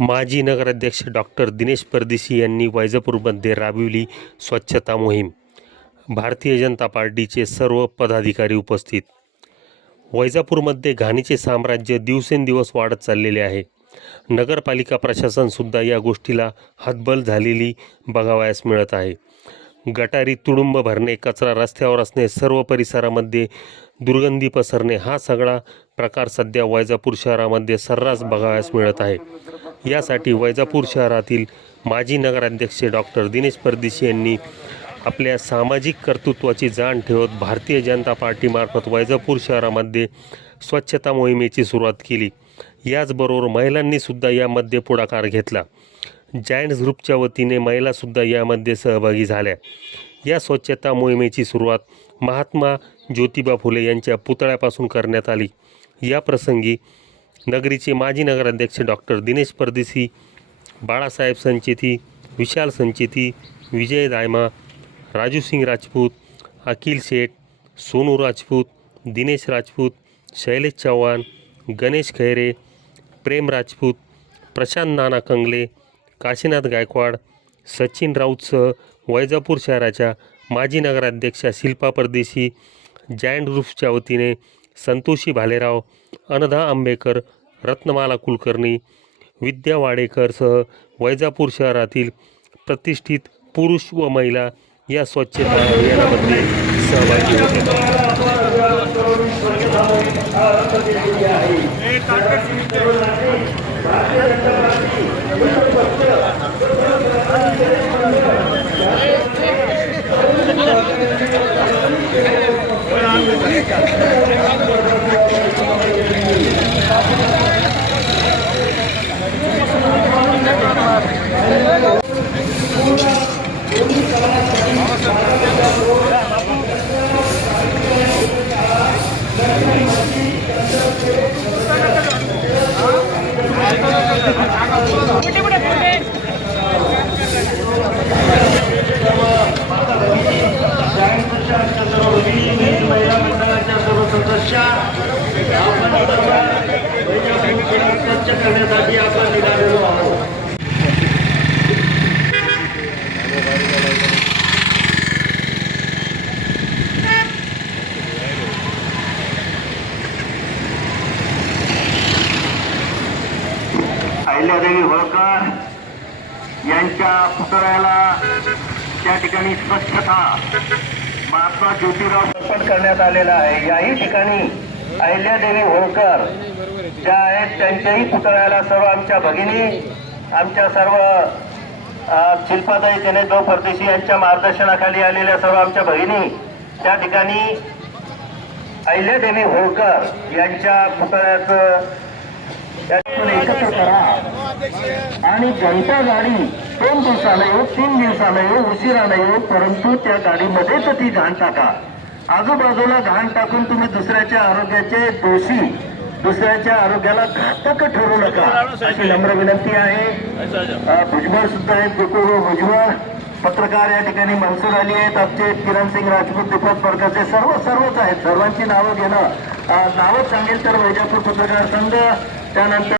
माजी नगराध्यक्ष डॉक्टर दिनेश परदेशी यांनी वैजापूरमध्ये राबविली स्वच्छता मोहीम. भारतीय जनता पार्टीचे सर्व पदाधिकारी उपस्थित. वैजापूरमध्ये घाणीचे साम्राज्य दिवसेंदिवस वाढत चाललेले आहे. नगरपालिका प्रशासनसुद्धा या गोष्टीला हतबल झालेली बघावयास मिळत आहे. गटारी तुडुंब भरणे कचरा रस्त्यावर असणे सर्व परिसरामध्ये दुर्गंधी पसरणे हा सगळा प्रकार सध्या वैजापूर शहरामध्ये सर्रास बघावयास मिळत आहे. यासाठी वैजापूर शहरातील माजी नगराध्यक्ष डॉक्टर दिनेश परदेशी यांनी आपल्या सामाजिक कर्तृत्वाची जाण ठेवत भारतीय जनता पार्टीमार्फत वैजापूर शहरामध्ये स्वच्छता मोहिमेची सुरुवात केली. याचबरोबर महिलांनी सुद्धा यामध्ये पुढाकार घेतला. जायंट्स ग्रुपच्या वतीने महिलासुद्धा यामध्ये सहभागी झाल्या. या स्वच्छता मोहिमेची सुरुवात महात्मा ज्योतिबा फुले यांच्या पुतळ्यापासून करण्यात आली. या प्रसंगी नगरीचे माजी नगराध्यक्ष डॉक्टर दिनेश परदेशी बाळासाहेब संचेती विशाल संचेती विजय दायमा राजू सिंग राजपूत अखिल शेठ सोनू राजपूत दिनेश राजपूत शैलेश चव्हाण गणेश खैरे प्रेम राजपूत प्रशांत नाना कंगले काशीनाथ गायकवाड सचिन राऊतसह वैजापूर शहराच्या माजी नगराध्यक्षा शिल्पा परदेशी जायंट ग्रुप्सच्या वतीने संतोषी भालेराव अनधा आंबेकर रत्नमाला कुलकर्णी विद्या वाडेकरसह वैजापूर शहरातील प्रतिष्ठित पुरुष व महिला या स्वच्छता अभियानामध्ये सहभागी होते महिला मंडळाच्या सर्व सदस्य आपण स्वच्छ करण्यासाठी आपण निघालेलो आहोत. अहिल्यादेवी होळकर यांच्या पुतळ्याला त्या ठिकाणी स्वच्छता महात्मा ज्योतिराव अर्पण करण्यात आलेला आहे. याही ठिकाणी अहिल्यादेवी होळकर ज्या आहेत त्यांच्याही पुतळ्याला सर्व आमच्या भगिनी आमच्या सर्व अ, शिल्पाताई जनेदेव परदेशी यांच्या मार्गदर्शनाखाली आलेल्या सर्व आमच्या भगिनी त्या ठिकाणी अहिल्यादेवी होळकर यांच्या पुतळ्याचं त्यातून एकत्र करा. आणि जनता गाडी दोन दिवसाला येऊ तीन दिवसाला येऊ उशिराला येऊ परंतु त्या गाडीमध्येच ती घाण टाका. आजूबाजूला घाण टाकून तुम्ही दुसऱ्याच्या आरोग्याचे दोषी दुसऱ्याच्या आरोग्याला घातक ठरू नका. अशी नम्र विनंती आहे. भुजबळ सुद्धा आहेत गोकुळ हो, भुजबळ. पत्रकार या ठिकाणी मनसूर आली आहेत. आमचे किरण सिंग राजपूत दीपक परकसे सर्व सर्वच आहेत. सर्वांची नावं घेणं नावं सांगेल तर वैजापूर पत्रकार संघ. त्यानंतर